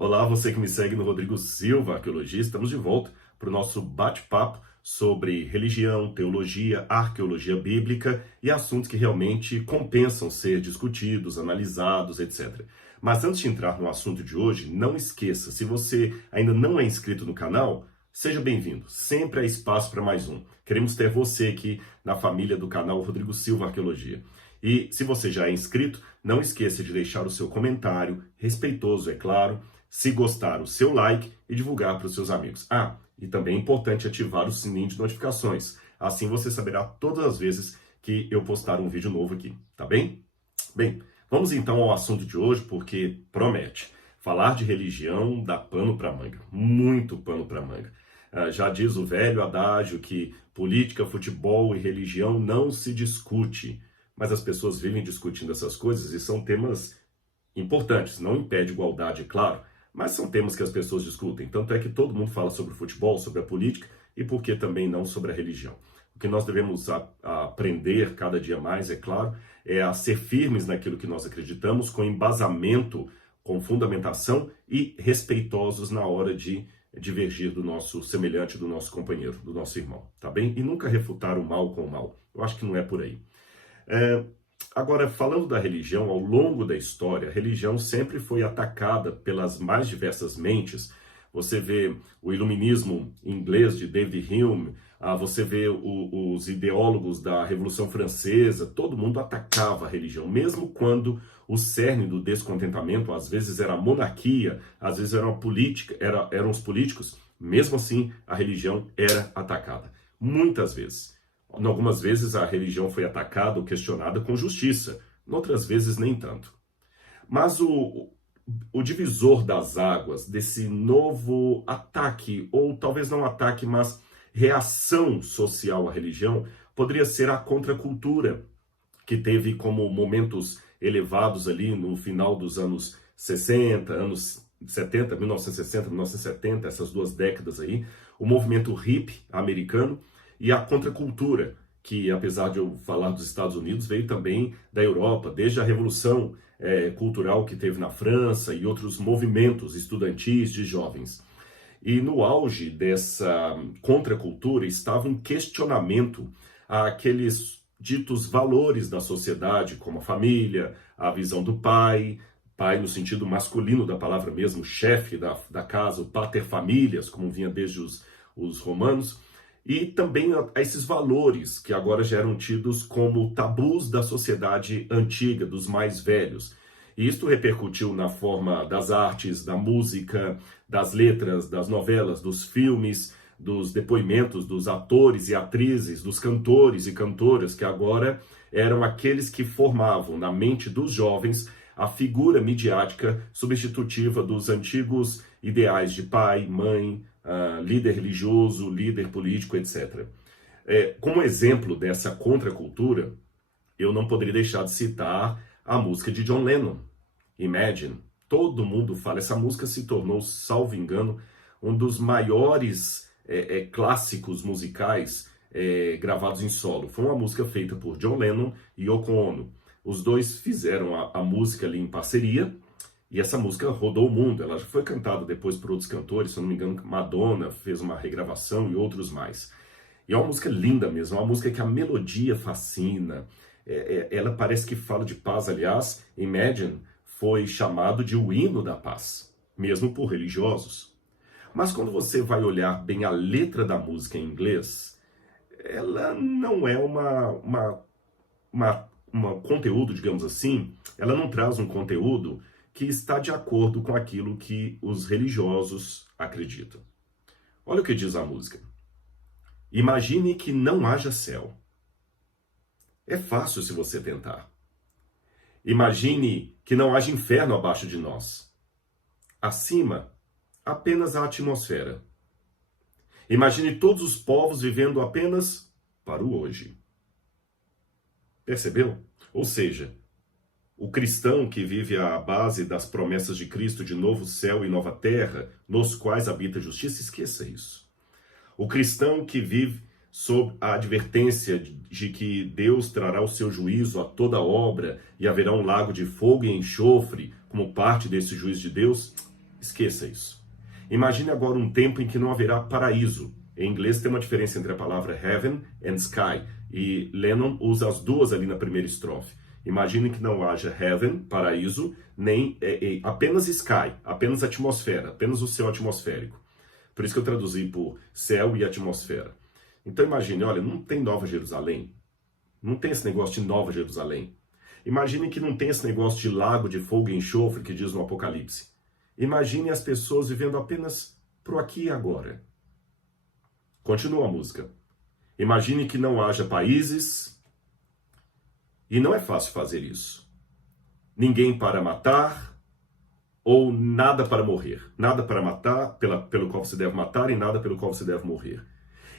Olá, você que me segue no Rodrigo Silva, arqueologista. Estamos de volta para o nosso bate-papo sobre religião, teologia, arqueologia bíblica e assuntos que realmente compensam ser discutidos, analisados, etc. Mas antes de entrar no assunto de hoje, não esqueça, se você ainda não é inscrito no canal, seja bem-vindo. Sempre há espaço para mais um. Queremos ter você aqui na família do canal Rodrigo Silva Arqueologia. E se você já é inscrito, não esqueça de deixar o seu comentário, respeitoso, é claro. Se gostar, o seu like e divulgar para os seus amigos. E também é importante ativar o sininho de notificações. Assim você saberá todas as vezes que eu postar um vídeo novo aqui, tá bem? Bem, vamos então ao assunto de hoje, porque promete. Falar de religião dá pano para manga, muito pano para manga. Já diz o velho adágio que política, futebol e religião não se discute. Mas as pessoas vivem discutindo essas coisas e são temas importantes. Não impede igualdade, claro, mas são temas que as pessoas discutem. Tanto é que todo mundo fala sobre o futebol, sobre a política e por que também não sobre a religião. O que nós devemos aprender cada dia mais, é claro, é a ser firmes naquilo que nós acreditamos, com embasamento, com fundamentação e respeitosos na hora de divergir do nosso semelhante, do nosso companheiro, do nosso irmão, tá bem? E nunca refutar o mal com o mal. Eu acho que não é por aí. Agora, falando da religião, ao longo da história, a religião sempre foi atacada pelas mais diversas mentes. Você vê o iluminismo inglês de David Hume, você vê os ideólogos da Revolução Francesa, todo mundo atacava a religião, mesmo quando o cerne do descontentamento às vezes era a monarquia, às vezes era a política, eram os políticos, mesmo assim a religião era atacada, muitas vezes. Algumas vezes a religião foi atacada ou questionada com justiça, outras vezes nem tanto. Mas o divisor das águas desse novo ataque, ou talvez não ataque, mas reação social à religião, poderia ser a contracultura, que teve como momentos elevados ali no final dos anos 60, anos 70, 1960, 1970, essas duas décadas aí, o movimento hippie americano, e a contracultura, que apesar de eu falar dos Estados Unidos, veio também da Europa, desde a Revolução Cultural que teve na França e outros movimentos estudantis de jovens. E no auge dessa contracultura estava um questionamento àqueles ditos valores da sociedade, como a família, a visão do pai no sentido masculino da palavra mesmo, chefe da casa, o pater familias, como vinha desde os romanos, e também a esses valores que agora já eram tidos como tabus da sociedade antiga, dos mais velhos. E isto repercutiu na forma das artes, da música, das letras, das novelas, dos filmes, dos depoimentos dos atores e atrizes, dos cantores e cantoras, que agora eram aqueles que formavam na mente dos jovens a figura midiática substitutiva dos antigos ideais de pai, mãe, líder religioso, líder político, etc. Como exemplo dessa contracultura, eu não poderia deixar de citar a música de John Lennon, Imagine. Todo mundo fala, essa música se tornou, salvo engano, um dos maiores clássicos musicais gravados em solo. Foi uma música feita por John Lennon e Yoko Ono. Os dois fizeram a música ali em parceria, e essa música rodou o mundo. Ela já foi cantada depois por outros cantores, se eu não me engano, Madonna fez uma regravação e outros mais. E é uma música linda mesmo, é uma música que a melodia fascina. Ela parece que fala de paz. Aliás, Imagine foi chamado de o hino da paz, mesmo por religiosos. Mas quando você vai olhar bem a letra da música em inglês, ela não é um conteúdo, digamos assim, ela não traz um conteúdo que está de acordo com aquilo que os religiosos acreditam. Olha o que diz a música. Imagine que não haja céu. É fácil se você tentar. Imagine que não haja inferno abaixo de nós. Acima, apenas a atmosfera. Imagine todos os povos vivendo apenas para o hoje. Percebeu? Ou seja, o cristão que vive à base das promessas de Cristo de novo céu e nova terra, nos quais habita a justiça, esqueça isso. O cristão que vive sob a advertência de que Deus trará o seu juízo a toda obra e haverá um lago de fogo e enxofre como parte desse juízo de Deus, Esqueça isso. Imagine agora um tempo em que não haverá paraíso. Em inglês tem uma diferença entre a palavra heaven and sky, e Lennon usa as duas ali na primeira estrofe. Imagine que não haja heaven, paraíso, nem apenas sky, apenas atmosfera, apenas o céu atmosférico. Por isso que eu traduzi por céu e atmosfera. Então imagine, olha, não tem Nova Jerusalém. Não tem esse negócio de Nova Jerusalém. Imagine que não tem esse negócio de lago de fogo e enxofre que diz no Apocalipse. Imagine as pessoas vivendo apenas pro aqui e agora. Continua a música. Imagine que não haja países, e não é fácil fazer isso. Ninguém para matar, ou nada para morrer. Nada para matar, pelo qual você deve matar, e nada pelo qual você deve morrer.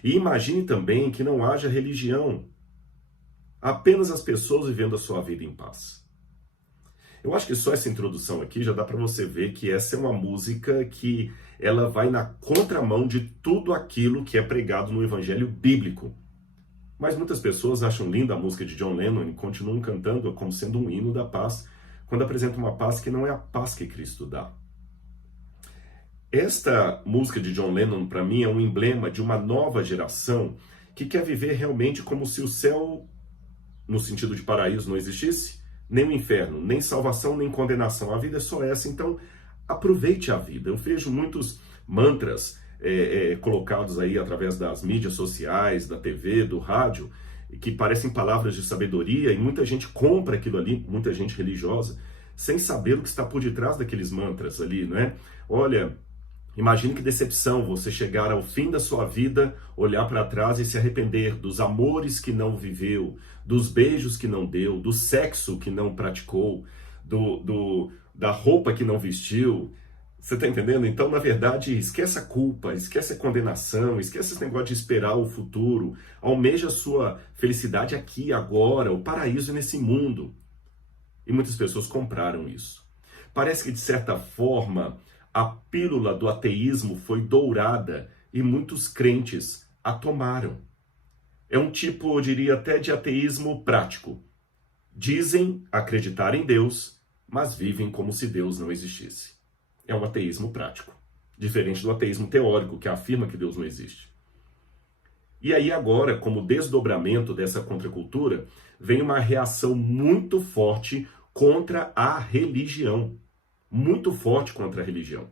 E imagine também que não haja religião. Apenas as pessoas vivendo a sua vida em paz. Eu acho que só essa introdução aqui já dá para você ver que essa é uma música que ela vai na contramão de tudo aquilo que é pregado no evangelho bíblico. Mas muitas pessoas acham linda a música de John Lennon e continuam cantando como sendo um hino da paz, quando apresenta uma paz que não é a paz que Cristo dá. Esta música de John Lennon, para mim, é um emblema de uma nova geração que quer viver realmente como se o céu, no sentido de paraíso, não existisse, nem o inferno, nem salvação, nem condenação. A vida é só essa, então aproveite a vida. Eu vejo muitos mantras colocados aí através das mídias sociais, da TV, do rádio, que parecem palavras de sabedoria, e muita gente compra aquilo ali, muita gente religiosa, sem saber o que está por detrás daqueles mantras ali, não é? Olha, imagine que decepção você chegar ao fim da sua vida, olhar para trás e se arrepender dos amores que não viveu, dos beijos que não deu, do sexo que não praticou, da roupa que não vestiu. Você está entendendo? Então, na verdade, esquece a culpa, esquece a condenação, esquece esse negócio de esperar o futuro. Almeja a sua felicidade aqui, agora, o paraíso nesse mundo. E muitas pessoas compraram isso. Parece que, de certa forma, a pílula do ateísmo foi dourada e muitos crentes a tomaram. É um tipo, eu diria, até de ateísmo prático. Dizem acreditar em Deus, mas vivem como se Deus não existisse. É um ateísmo prático, diferente do ateísmo teórico, que afirma que Deus não existe. E aí agora, como desdobramento dessa contracultura, vem uma reação muito forte contra a religião. Muito forte contra a religião.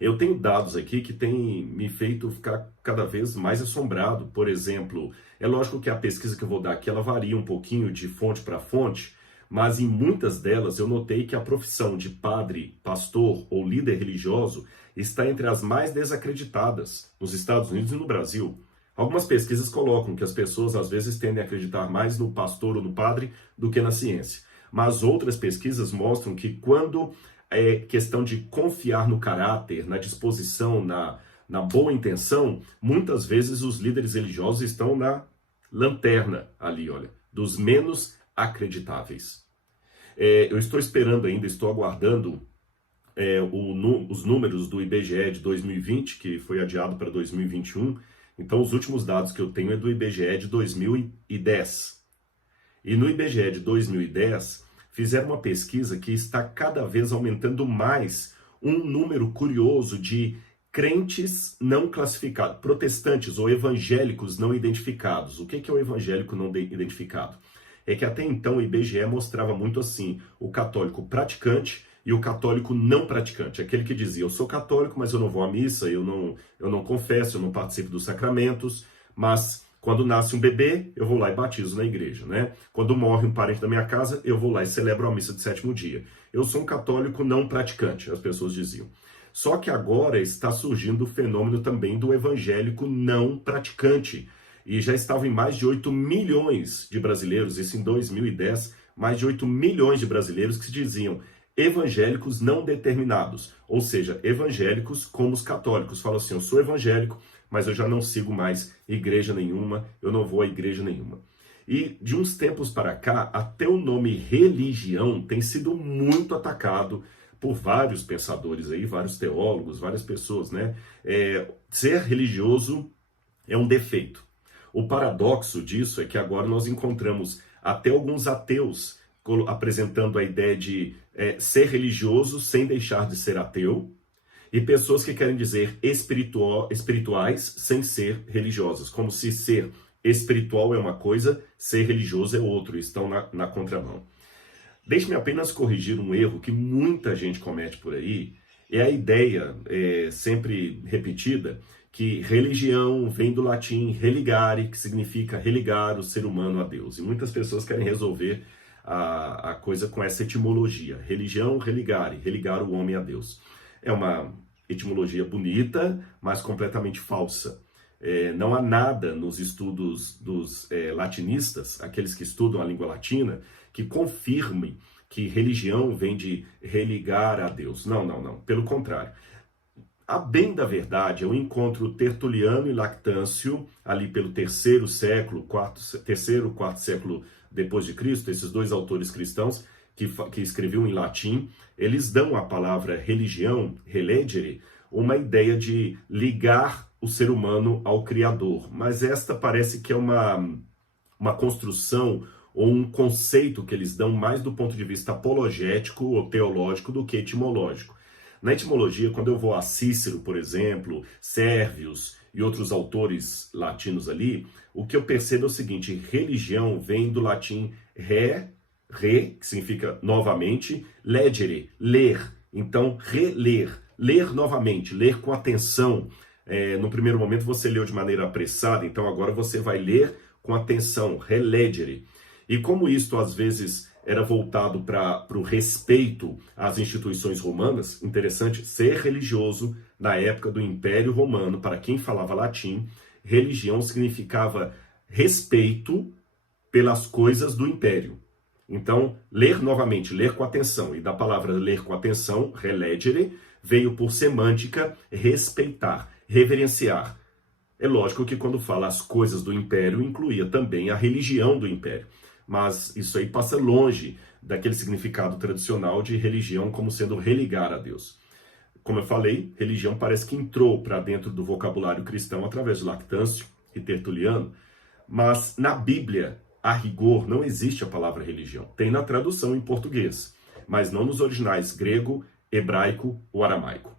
Eu tenho dados aqui que têm me feito ficar cada vez mais assombrado. Por exemplo, é lógico que a pesquisa que eu vou dar aqui, ela varia um pouquinho de fonte para fonte, mas em muitas delas eu notei que a profissão de padre, pastor ou líder religioso está entre as mais desacreditadas nos Estados Unidos e no Brasil. Algumas pesquisas colocam que as pessoas às vezes tendem a acreditar mais no pastor ou no padre do que na ciência. Mas outras pesquisas mostram que quando é questão de confiar no caráter, na disposição, na boa intenção, muitas vezes os líderes religiosos estão na lanterna ali, olha, dos menos acreditáveis. Eu estou esperando ainda, estou aguardando os números do IBGE de 2020, que foi adiado para 2021. Então, os últimos dados que eu tenho é do IBGE de 2010. E no IBGE de 2010, fizeram uma pesquisa que está cada vez aumentando mais um número curioso de crentes não classificados, protestantes ou evangélicos não identificados. O que é o evangélico não identificado? É que até então o IBGE mostrava muito assim, o católico praticante e o católico não praticante. Aquele que dizia, eu sou católico, mas eu não vou à missa, eu não confesso, eu não participo dos sacramentos, mas quando nasce um bebê, eu vou lá e batizo na igreja, né? Quando morre um parente da minha casa, eu vou lá e celebro a missa de sétimo dia. Eu sou um católico não praticante, as pessoas diziam. Só que agora está surgindo o fenômeno também do evangélico não praticante. E já estavam em mais de 8 milhões de brasileiros, isso em 2010, mais de 8 milhões de brasileiros que se diziam evangélicos não determinados. Ou seja, evangélicos como os católicos. Falam assim, eu sou evangélico, mas eu já não sigo mais igreja nenhuma, eu não vou a igreja nenhuma. E de uns tempos para cá, até o nome religião tem sido muito atacado por vários pensadores aí, vários teólogos, várias pessoas, né? Ser religioso é um defeito. O paradoxo disso é que agora nós encontramos até alguns ateus apresentando a ideia de ser religioso sem deixar de ser ateu, e pessoas que querem dizer espirituais sem ser religiosas, como se ser espiritual é uma coisa, ser religioso é outro, estão na contramão. Deixe-me apenas corrigir um erro que muita gente comete por aí, é a ideia sempre repetida que religião vem do latim religare, que significa religar o ser humano a Deus. E muitas pessoas querem resolver a coisa com essa etimologia. Religião, religare, religar o homem a Deus. É uma etimologia bonita, mas completamente falsa. Não há nada nos estudos dos latinistas, aqueles que estudam a língua latina, que confirme que religião vem de religar a Deus. Não, não, não. Pelo contrário. A bem da verdade, eu encontro Tertuliano e Lactâncio, ali pelo terceiro, quarto século depois de Cristo, esses dois autores cristãos que escreviam em latim, eles dão à palavra religião, relegere, uma ideia de ligar o ser humano ao Criador. Mas esta parece que é uma construção ou um conceito que eles dão mais do ponto de vista apologético ou teológico do que etimológico. Na etimologia, quando eu vou a Cícero, por exemplo, Sérvios e outros autores latinos ali, o que eu percebo é o seguinte: religião vem do latim re, que significa novamente, legere, ler. Então, reler, ler novamente, ler com atenção. No primeiro momento você leu de maneira apressada, então agora você vai ler com atenção, relegere. E como isto às vezes era voltado para o respeito às instituições romanas, interessante, ser religioso na época do Império Romano, para quem falava latim, religião significava respeito pelas coisas do Império. Então, ler novamente, ler com atenção, e da palavra ler com atenção, relegere, veio por semântica, respeitar, reverenciar. É lógico que quando fala as coisas do Império, incluía também a religião do Império. Mas isso aí passa longe daquele significado tradicional de religião como sendo religar a Deus. Como eu falei, religião parece que entrou para dentro do vocabulário cristão através de Lactâncio e Tertuliano, mas na Bíblia, a rigor, não existe a palavra religião. Tem na tradução em português, mas não nos originais grego, hebraico ou aramaico.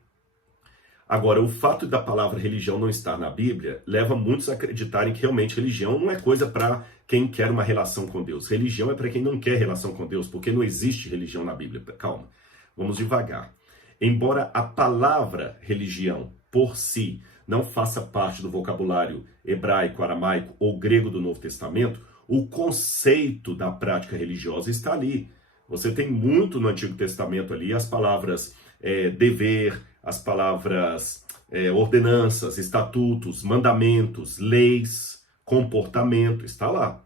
Agora, o fato da palavra religião não estar na Bíblia leva muitos a acreditarem que realmente religião não é coisa para quem quer uma relação com Deus. Religião é para quem não quer relação com Deus, porque não existe religião na Bíblia. Calma, vamos devagar. Embora a palavra religião, por si, não faça parte do vocabulário hebraico, aramaico ou grego do Novo Testamento, o conceito da prática religiosa está ali. Você tem muito no Antigo Testamento ali as palavras dever, as palavras ordenanças, estatutos, mandamentos, leis, comportamento, está lá,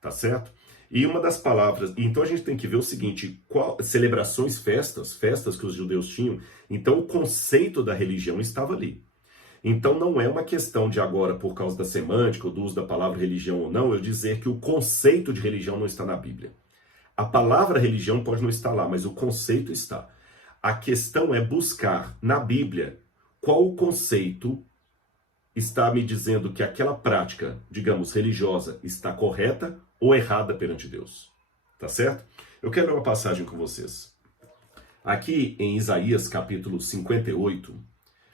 tá certo? E uma das palavras, então a gente tem que ver o seguinte, celebrações, festas que os judeus tinham, então o conceito da religião estava ali. Então não é uma questão de agora, por causa da semântica, ou do uso da palavra religião ou não, eu dizer que o conceito de religião não está na Bíblia. A palavra religião pode não estar lá, mas o conceito está. A questão é buscar na Bíblia qual o conceito está me dizendo que aquela prática, digamos, religiosa, está correta ou errada perante Deus. Tá certo? Eu quero ler uma passagem com vocês. Aqui em Isaías capítulo 58,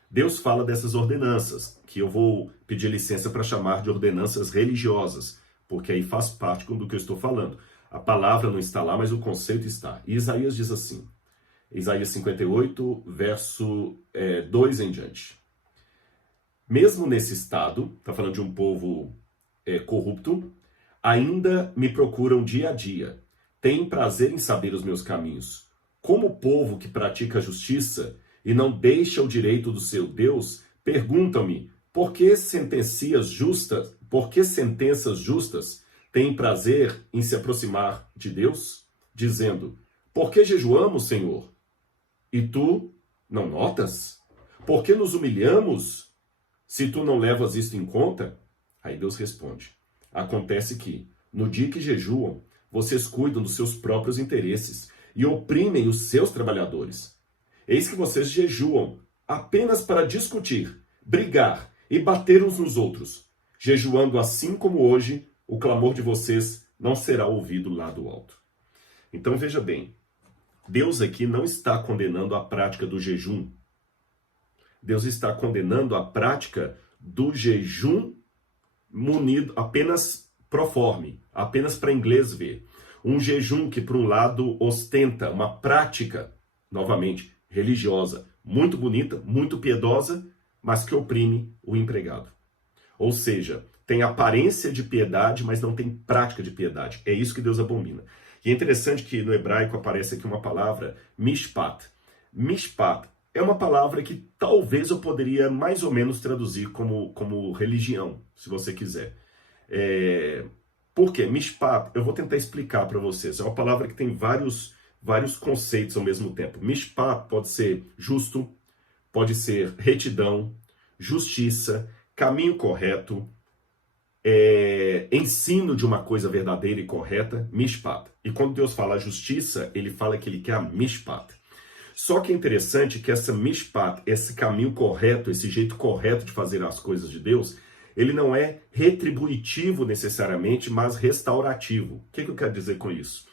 Deus fala dessas ordenanças, que eu vou pedir licença para chamar de ordenanças religiosas, porque aí faz parte do que eu estou falando. A palavra não está lá, mas o conceito está. E Isaías diz assim, Isaías 58, verso 2 em diante. Mesmo nesse estado, está falando de um povo corrupto, ainda me procuram dia a dia, têm prazer em saber os meus caminhos. Como o povo que pratica a justiça e não deixa o direito do seu Deus, perguntam-me, por que sentenças justas têm prazer em se aproximar de Deus? Dizendo, por que jejuamos, Senhor? E tu não notas? Por que nos humilhamos, se tu não levas isto em conta? Aí Deus responde, acontece que, no dia que jejuam, vocês cuidam dos seus próprios interesses e oprimem os seus trabalhadores. Eis que vocês jejuam apenas para discutir, brigar e bater uns nos outros. Jejuando assim como hoje, o clamor de vocês não será ouvido lá do alto. Então veja bem, Deus aqui não está condenando a prática do jejum. Deus está condenando a prática do jejum munido apenas pro forma, apenas para inglês ver. Um jejum que, por um lado, ostenta uma prática, novamente, religiosa, muito bonita, muito piedosa, mas que oprime o empregado. Ou seja, tem aparência de piedade, mas não tem prática de piedade. É isso que Deus abomina. E é interessante que no hebraico aparece aqui uma palavra, mishpat. Mishpat é uma palavra que talvez eu poderia mais ou menos traduzir como religião, se você quiser. Por quê? Mishpat, eu vou tentar explicar para vocês. É uma palavra que tem vários conceitos ao mesmo tempo. Mishpat pode ser justo, pode ser retidão, justiça, caminho correto, ensino de uma coisa verdadeira e correta, mishpat. E quando Deus fala justiça, ele fala que ele quer a mishpat. Só que é interessante que essa mishpat, esse caminho correto, esse jeito correto de fazer as coisas de Deus, ele não é retributivo necessariamente, mas restaurativo. O que eu quero dizer com isso?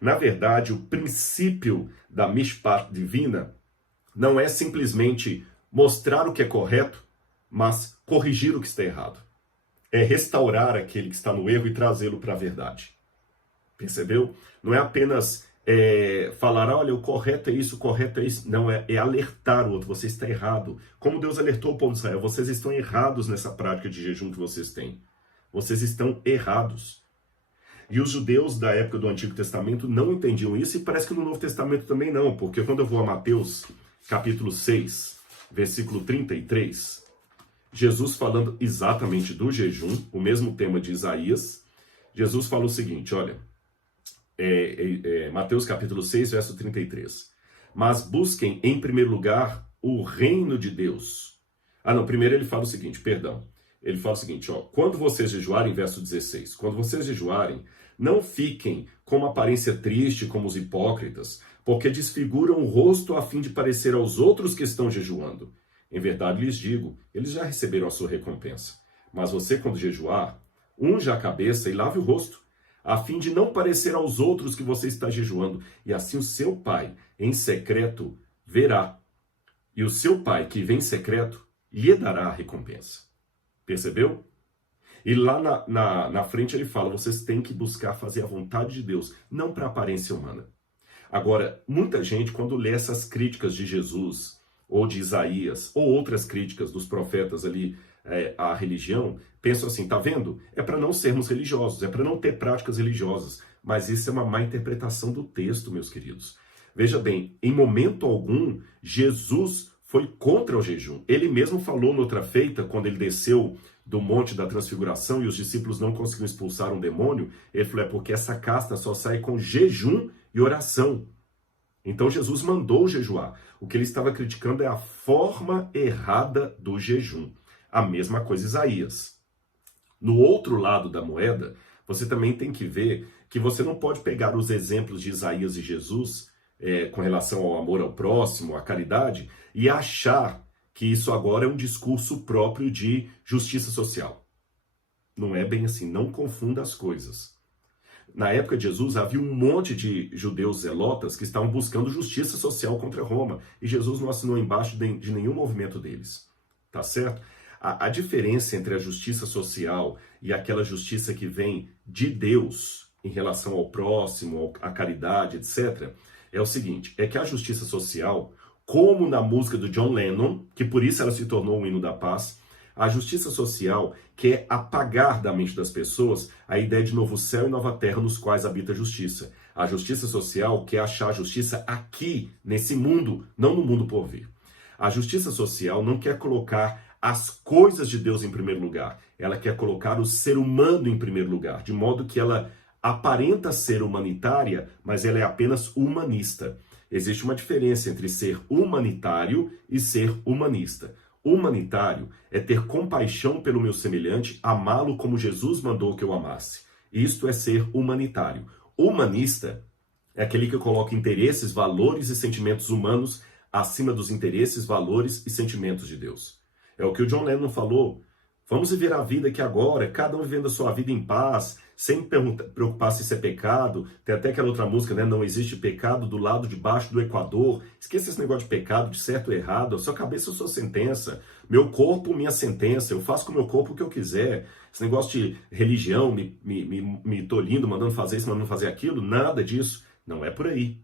Na verdade, o princípio da mishpat divina não é simplesmente mostrar o que é correto, mas corrigir o que está errado. É restaurar aquele que está no erro e trazê-lo para a verdade. Percebeu? Não é apenas falar, olha, o correto é isso, o correto é isso. Não, é alertar o outro, você está errado. Como Deus alertou o povo de Israel, vocês estão errados nessa prática de jejum que vocês têm. Vocês estão errados. E os judeus da época do Antigo Testamento não entendiam isso, e parece que no Novo Testamento também não, porque quando eu vou a Mateus, capítulo 6, versículo 33, Jesus falando exatamente do jejum, o mesmo tema de Isaías, Jesus fala o seguinte, olha, Mateus capítulo 6, verso 33. Mas busquem em primeiro lugar o reino de Deus. Primeiro ele fala o seguinte, perdão. Ele fala o seguinte, quando vocês jejuarem, verso 16, quando vocês jejuarem, não fiquem com uma aparência triste como os hipócritas, porque desfiguram o rosto a fim de parecer aos outros que estão jejuando. Em verdade lhes digo, eles já receberam a sua recompensa. Mas você, quando jejuar, unja a cabeça e lave o rosto, a fim de não parecer aos outros que você está jejuando, e assim o seu pai, em secreto, verá. E o seu pai, que vem em secreto, lhe dará a recompensa. Percebeu? E lá na frente ele fala, vocês têm que buscar fazer a vontade de Deus, não para a aparência humana. Agora, muita gente, quando lê essas críticas de Jesus, ou de Isaías, ou outras críticas dos profetas ali à religião, pensam assim, tá vendo? É para não sermos religiosos, é para não ter práticas religiosas. Mas isso é uma má interpretação do texto, meus queridos. Veja bem, em momento algum, Jesus foi contra o jejum. Ele mesmo falou noutra feita, quando ele desceu do Monte da Transfiguração e os discípulos não conseguiram expulsar um demônio, ele falou, porque essa casta só sai com jejum e oração. Então Jesus mandou jejuar. O que ele estava criticando é a forma errada do jejum. A mesma coisa Isaías. No outro lado da moeda, você também tem que ver que você não pode pegar os exemplos de Isaías e Jesus com relação ao amor ao próximo, à caridade, e achar que isso agora é um discurso próprio de justiça social. Não é bem assim, não confunda as coisas. Na época de Jesus, havia um monte de judeus zelotas que estavam buscando justiça social contra Roma. E Jesus não assinou embaixo de nenhum movimento deles. Tá certo? A diferença entre a justiça social e aquela justiça que vem de Deus em relação ao próximo, à caridade, etc., é o seguinte, é que a justiça social, como na música do John Lennon, que por isso ela se tornou um hino da paz, a justiça social quer apagar da mente das pessoas a ideia de novo céu e nova terra nos quais habita a justiça. A justiça social quer achar a justiça aqui, nesse mundo, não no mundo por vir. A justiça social não quer colocar as coisas de Deus em primeiro lugar. Ela quer colocar o ser humano em primeiro lugar, de modo que ela aparenta ser humanitária, mas ela é apenas humanista. Existe uma diferença entre ser humanitário e ser humanista. Humanitário é ter compaixão pelo meu semelhante, amá-lo como Jesus mandou que eu amasse. Isto é ser humanitário. Humanista é aquele que coloca interesses, valores e sentimentos humanos acima dos interesses, valores e sentimentos de Deus. É o que o John Lennon falou Vamos viver a vida aqui agora, cada um vivendo a sua vida em paz, sem preocupar se isso é pecado. Tem até aquela outra música, né? Não existe pecado do lado de baixo do Equador. Esqueça esse negócio de pecado, de certo ou errado. A sua cabeça é a sua sentença. Meu corpo, minha sentença. Eu faço com o meu corpo o que eu quiser. Esse negócio de religião, me tolindo, mandando fazer isso, mandando fazer aquilo, nada disso. Não é por aí.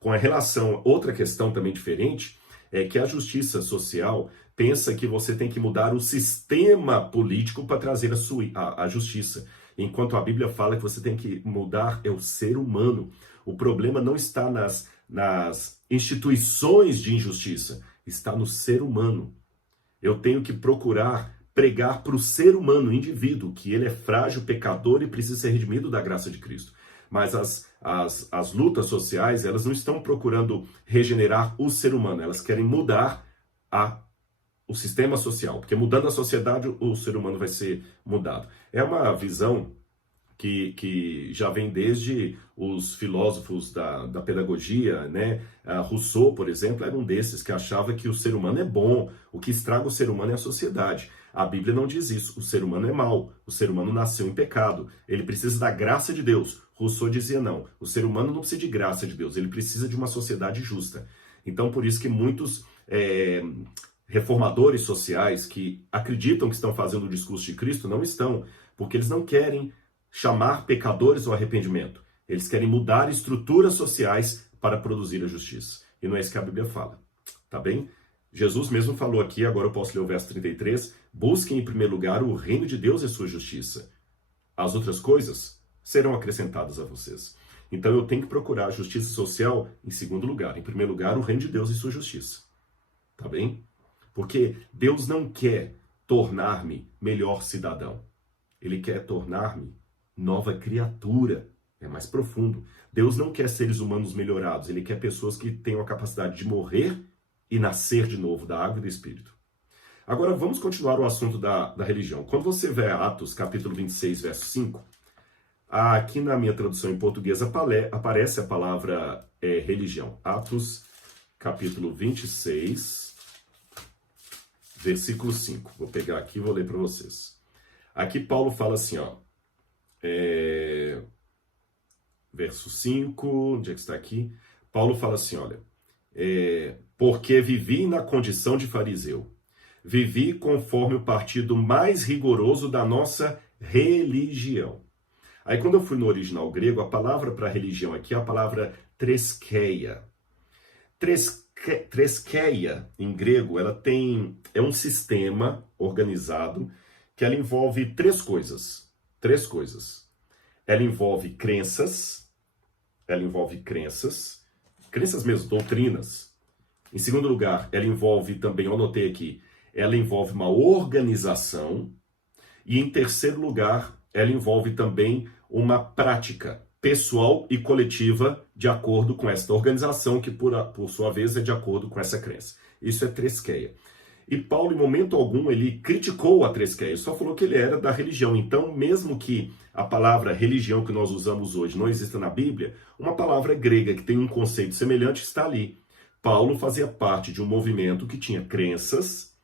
Com a relação, outra questão também diferente, é que a justiça social pensa que você tem que mudar o sistema político para trazer a justiça. Enquanto a Bíblia fala que você tem que mudar o ser humano. O problema não está nas instituições de injustiça, está no ser humano. Eu tenho que procurar pregar para o ser humano, o indivíduo, que ele é frágil, pecador e precisa ser redimido da graça de Cristo. Mas as lutas sociais, elas não estão procurando regenerar o ser humano, elas querem mudar o sistema social, porque mudando a sociedade, o ser humano vai ser mudado. É uma visão que já vem desde os filósofos da pedagogia, né? Rousseau, por exemplo, era um desses que achava que o ser humano é bom, o que estraga o ser humano é a sociedade. A Bíblia não diz isso, o ser humano é mau, o ser humano nasceu em pecado, ele precisa da graça de Deus. Rousseau dizia não, o ser humano não precisa de graça de Deus, ele precisa de uma sociedade justa. Então, por isso que muitos reformadores sociais que acreditam que estão fazendo o discurso de Cristo não estão, porque eles não querem chamar pecadores ao arrependimento. Eles querem mudar estruturas sociais para produzir a justiça. E não é isso que a Bíblia fala, tá bem? Jesus mesmo falou aqui, agora eu posso ler o verso 33, busquem em primeiro lugar o reino de Deus e sua justiça. As outras coisas serão acrescentadas a vocês. Então eu tenho que procurar a justiça social em segundo lugar. Em primeiro lugar, o reino de Deus e sua justiça. Tá bem? Porque Deus não quer tornar-me melhor cidadão. Ele quer tornar-me nova criatura. É mais profundo. Deus não quer seres humanos melhorados. Ele quer pessoas que tenham a capacidade de morrer e nascer de novo da água e do Espírito. Agora vamos continuar o assunto da religião. Quando você vê Atos capítulo 26, verso 5, aqui na minha tradução em português aparece a palavra religião. Atos capítulo 26, versículo 5. Vou pegar aqui e vou ler para vocês. Aqui Paulo fala assim, ó. Verso 5, onde é que está aqui? Paulo fala assim, olha. Porque vivi na condição de fariseu. Vivi conforme o partido mais rigoroso da nossa religião. Aí quando eu fui no original grego, a palavra para religião aqui é a palavra treskeia. Treskeia, em grego, é um sistema organizado que ela envolve três coisas. Ela envolve crenças mesmo, doutrinas. Em segundo lugar, ela envolve também, eu anotei aqui, ela envolve uma organização. E em terceiro lugar, ela envolve também uma prática pessoal e coletiva de acordo com esta organização, que por sua vez é de acordo com essa crença. Isso é treskeia. E Paulo, em momento algum, ele criticou a treskeia, só falou que ele era da religião. Então, mesmo que a palavra religião que nós usamos hoje não exista na Bíblia, uma palavra grega que tem um conceito semelhante está ali. Paulo fazia parte de um movimento que tinha crenças,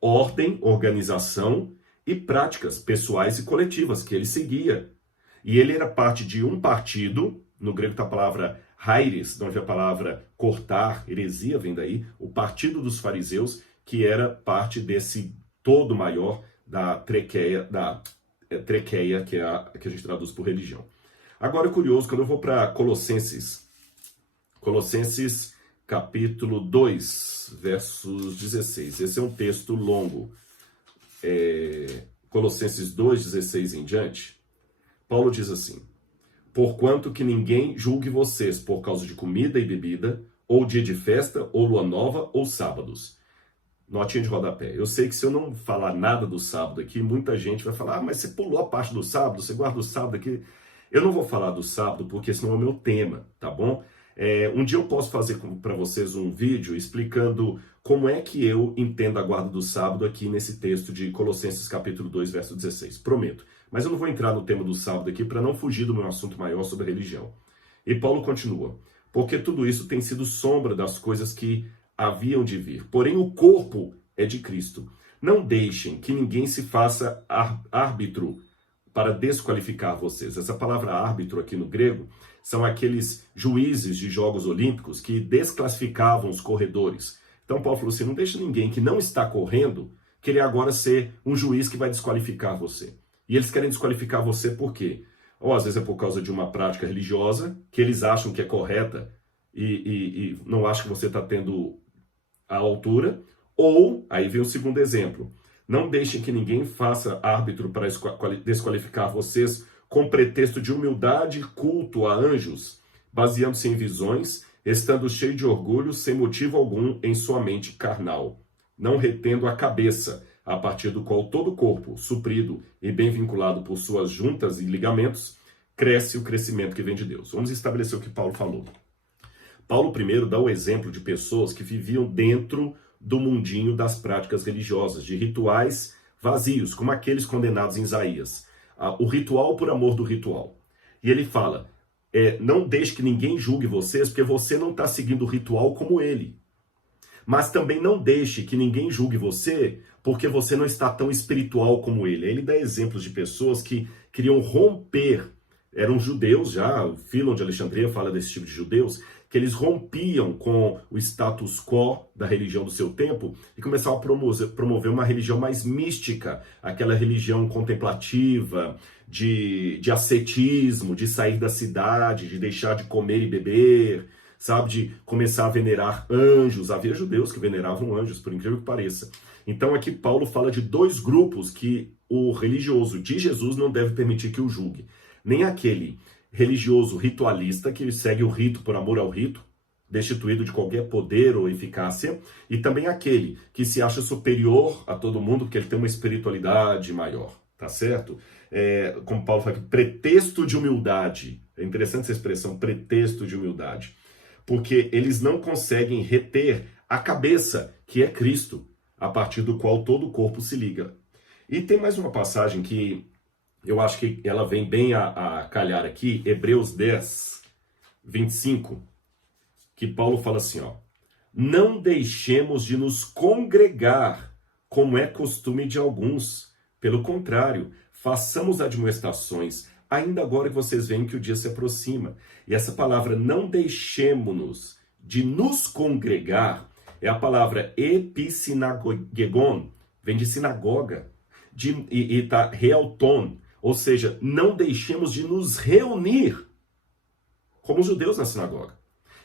ordem, organização e práticas pessoais e coletivas que ele seguia. E ele era parte de um partido, no grego está a palavra hairis, de onde a palavra cortar, heresia vem daí, o partido dos fariseus, que era parte desse todo maior da trequeia, que é a que a gente traduz por religião. Agora é curioso, quando eu vou para Colossenses capítulo 2, versos 16. Esse é um texto longo. Colossenses 2, 16 em diante. Paulo diz assim: porquanto que ninguém julgue vocês por causa de comida e bebida, ou dia de festa, ou lua nova, ou sábados. Notinha de rodapé. Eu sei que se eu não falar nada do sábado aqui, muita gente vai falar, mas você pulou a parte do sábado, você guarda o sábado aqui. Eu não vou falar do sábado porque esse não é o meu tema, tá bom? Um dia eu posso fazer para vocês um vídeo explicando como é que eu entendo a guarda do sábado aqui nesse texto de Colossenses capítulo 2, verso 16. Prometo. Mas eu não vou entrar no tema do sábado aqui para não fugir do meu assunto maior sobre a religião. E Paulo continua. Porque tudo isso tem sido sombra das coisas que haviam de vir. Porém, o corpo é de Cristo. Não deixem que ninguém se faça árbitro para desqualificar vocês. Essa palavra árbitro aqui no grego são aqueles juízes de Jogos Olímpicos que desclassificavam os corredores. Então Paulo falou assim, não deixa ninguém que não está correndo querer agora ser um juiz que vai desqualificar você. E eles querem desqualificar você por quê? Ou às vezes é por causa de uma prática religiosa que eles acham que é correta e não acham que você está tendo a altura. Ou, aí vem o segundo exemplo, não deixem que ninguém faça árbitro para desqualificar vocês com pretexto de humildade e culto a anjos, baseando-se em visões, estando cheio de orgulho, sem motivo algum em sua mente carnal, não retendo a cabeça, a partir do qual todo o corpo, suprido e bem vinculado por suas juntas e ligamentos, cresce o crescimento que vem de Deus. Vamos estabelecer o que Paulo falou. Paulo primeiro dá o exemplo de pessoas que viviam dentro do mundinho das práticas religiosas, de rituais vazios, como aqueles condenados em Isaías. O ritual por amor do ritual. E ele fala, não deixe que ninguém julgue vocês, porque você não está seguindo o ritual como ele. Mas também não deixe que ninguém julgue você, porque você não está tão espiritual como ele. Ele dá exemplos de pessoas que queriam romper, eram judeus já, o Filon de Alexandria fala desse tipo de judeus, que eles rompiam com o status quo da religião do seu tempo e começavam a promover uma religião mais mística, aquela religião contemplativa, de ascetismo, de sair da cidade, de deixar de comer e beber, sabe, de começar a venerar anjos. Havia judeus que veneravam anjos, por incrível que pareça. Então aqui Paulo fala de dois grupos que o religioso de Jesus não deve permitir que o julgue. Nem aquele religioso ritualista que segue o rito por amor ao rito, destituído de qualquer poder ou eficácia, e também aquele que se acha superior a todo mundo porque ele tem uma espiritualidade maior, tá certo? Como Paulo fala aqui, pretexto de humildade. É interessante essa expressão, pretexto de humildade, porque eles não conseguem reter a cabeça, que é Cristo, a partir do qual todo o corpo se liga. E tem mais uma passagem que eu acho que ela vem bem a calhar aqui, Hebreus 10, 25, que Paulo fala assim, ó, não deixemos de nos congregar, como é costume de alguns. Pelo contrário, façamos admoestações, ainda agora que vocês veem que o dia se aproxima. E essa palavra, não deixemos-nos de nos congregar, é a palavra epissinagogon, vem de sinagoga, e tá realton, ou seja, não deixemos de nos reunir como judeus na sinagoga.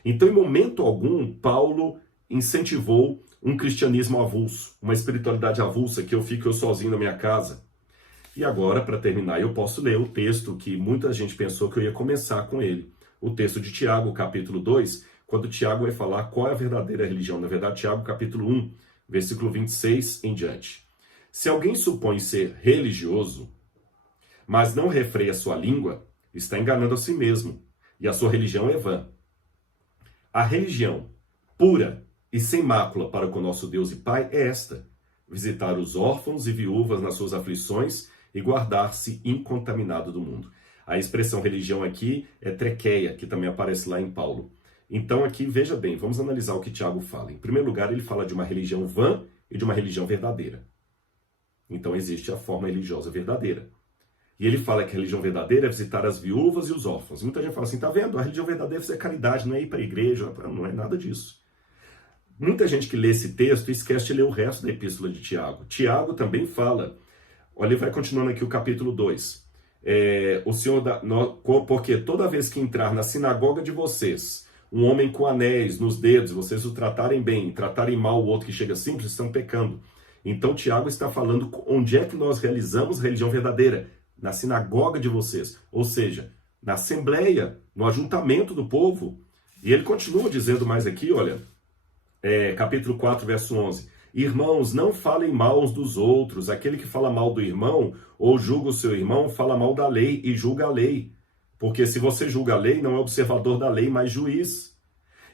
Então, em momento algum, Paulo incentivou um cristianismo avulso, uma espiritualidade avulsa, que eu fico sozinho na minha casa. E agora, para terminar, eu posso ler o texto que muita gente pensou que eu ia começar com ele. O texto de Tiago, capítulo 2, quando Tiago vai falar qual é a verdadeira religião. Na verdade, Tiago, capítulo 1, versículo 26 em diante. Se alguém supõe ser religioso, mas não refreia sua língua, está enganando a si mesmo, e a sua religião é vã. A religião pura e sem mácula para com nosso Deus e Pai é esta: visitar os órfãos e viúvas nas suas aflições e guardar-se incontaminado do mundo. A expressão religião aqui é trequeia, que também aparece lá em Paulo. Então aqui, veja bem, vamos analisar o que Tiago fala. Em primeiro lugar, ele fala de uma religião vã e de uma religião verdadeira. Então existe a forma religiosa verdadeira. E ele fala que a religião verdadeira é visitar as viúvas e os órfãos. Muita gente fala assim, tá vendo? A religião verdadeira é fazer caridade, não é ir para a igreja, não é nada disso. Muita gente que lê esse texto esquece de ler o resto da epístola de Tiago. Tiago também fala, olha, ele vai continuando aqui o capítulo 2. Porque toda vez que entrar na sinagoga de vocês, um homem com anéis nos dedos, vocês o tratarem bem, tratarem mal o outro que chega simples, estão pecando. Então Tiago está falando onde é que nós realizamos a religião verdadeira. Na sinagoga de vocês, ou seja, na assembleia, no ajuntamento do povo. E ele continua dizendo mais aqui, olha, capítulo 4, verso 11. Irmãos, não falem mal uns dos outros. Aquele que fala mal do irmão ou julga o seu irmão, fala mal da lei e julga a lei. Porque se você julga a lei, não é observador da lei, mas juiz.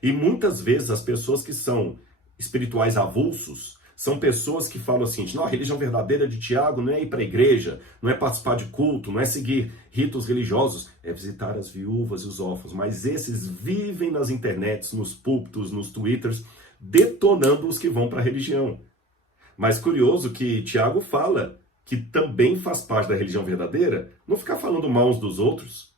E muitas vezes as pessoas que são espirituais avulsos, são pessoas que falam assim, não, a religião verdadeira de Tiago não é ir para a igreja, não é participar de culto, não é seguir ritos religiosos, é visitar as viúvas e os órfãos. Mas esses vivem nas internets, nos púlpitos, nos twitters, detonando os que vão para a religião. Mas curioso que Tiago fala que também faz parte da religião verdadeira não ficar falando mal uns dos outros.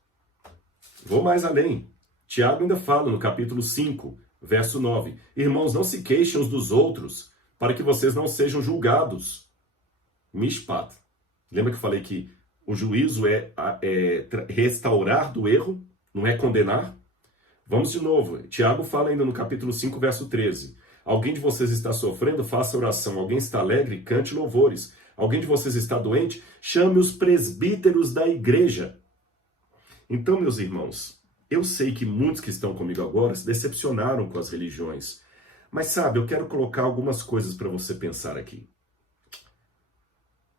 Vou mais além. Tiago ainda fala no capítulo 5, verso 9: Irmãos, não se queixem uns dos outros, para que vocês não sejam julgados. Mishpat. Lembra que eu falei que o juízo é restaurar do erro, não é condenar? Vamos de novo. Tiago fala ainda no capítulo 5, verso 13. Alguém de vocês está sofrendo? Faça oração. Alguém está alegre? Cante louvores. Alguém de vocês está doente? Chame os presbíteros da igreja. Então, meus irmãos, eu sei que muitos que estão comigo agora se decepcionaram com as religiões. Mas sabe, eu quero colocar algumas coisas para você pensar aqui.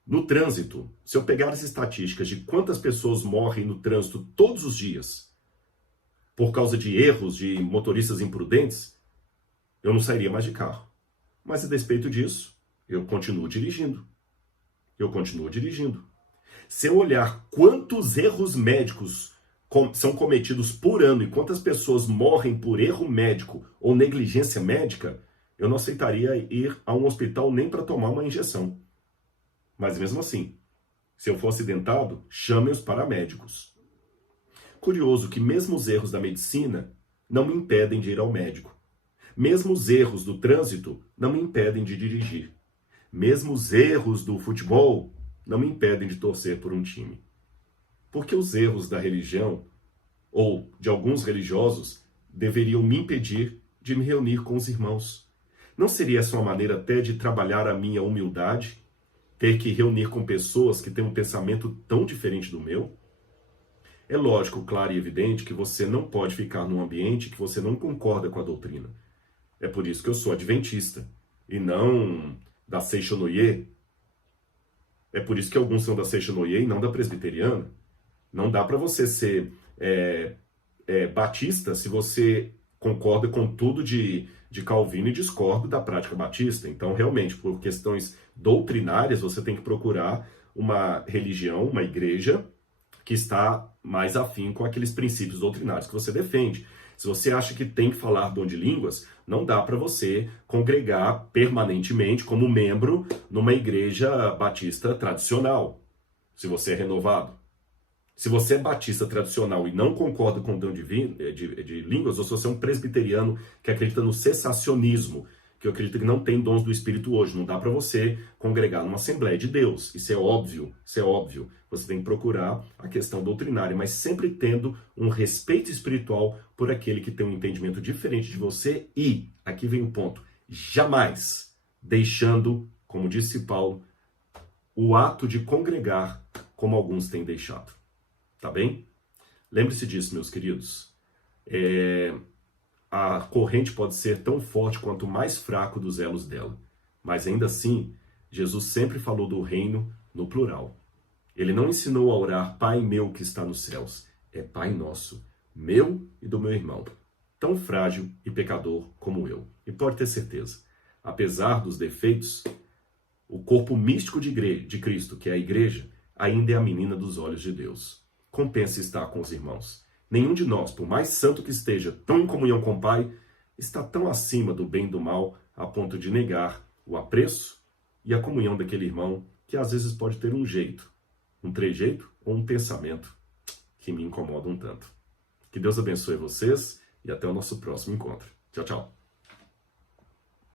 No trânsito, se eu pegar as estatísticas de quantas pessoas morrem no trânsito todos os dias por causa de erros de motoristas imprudentes, eu não sairia mais de carro. Mas a despeito disso, eu continuo dirigindo. Se eu olhar quantos erros médicos são cometidos por ano e quantas pessoas morrem por erro médico ou negligência médica, eu não aceitaria ir a um hospital nem para tomar uma injeção. Mas mesmo assim, se eu for acidentado, chame os paramédicos. Curioso que mesmo os erros da medicina não me impedem de ir ao médico. Mesmo os erros do trânsito não me impedem de dirigir. Mesmo os erros do futebol não me impedem de torcer por um time. Porque os erros da religião, ou de alguns religiosos, deveriam me impedir de me reunir com os irmãos. Não seria essa uma maneira até de trabalhar a minha humildade? Ter que reunir com pessoas que têm um pensamento tão diferente do meu? É lógico, claro e evidente que você não pode ficar num ambiente que você não concorda com a doutrina. É por isso que eu sou adventista e não da Seishonoye. É por isso que alguns são da Seishonoye e não da presbiteriana. Não dá para você ser batista se você concorda com tudo de Calvino e discorda da prática batista. Então, realmente, por questões doutrinárias, você tem que procurar uma religião, uma igreja que está mais afim com aqueles princípios doutrinários que você defende. Se você acha que tem que falar dom de línguas, não dá para você congregar permanentemente como membro numa igreja batista tradicional, se você é renovado. Se você é batista tradicional e não concorda com o dom de línguas, ou se você é um presbiteriano que acredita no cessacionismo, que eu acredito que não tem dons do Espírito hoje, não dá para você congregar numa Assembleia de Deus. Isso é óbvio. Você tem que procurar a questão doutrinária, mas sempre tendo um respeito espiritual por aquele que tem um entendimento diferente de você e, aqui vem o ponto, jamais deixando, como disse Paulo, o ato de congregar como alguns têm deixado. Tá bem? Lembre-se disso, meus queridos. A corrente pode ser tão forte quanto o mais fraco dos elos dela. Mas ainda assim, Jesus sempre falou do reino no plural. Ele não ensinou a orar Pai meu que está nos céus. É Pai nosso, meu e do meu irmão, tão frágil e pecador como eu. E pode ter certeza, apesar dos defeitos, o corpo místico de Cristo, que é a igreja, ainda é a menina dos olhos de Deus. Compensa estar com os irmãos. Nenhum de nós, por mais santo que esteja, tão em comunhão com o Pai, está tão acima do bem e do mal a ponto de negar o apreço e a comunhão daquele irmão que às vezes pode ter um jeito, um trejeito ou um pensamento que me incomoda um tanto. Que Deus abençoe vocês e até o nosso próximo encontro. Tchau, tchau.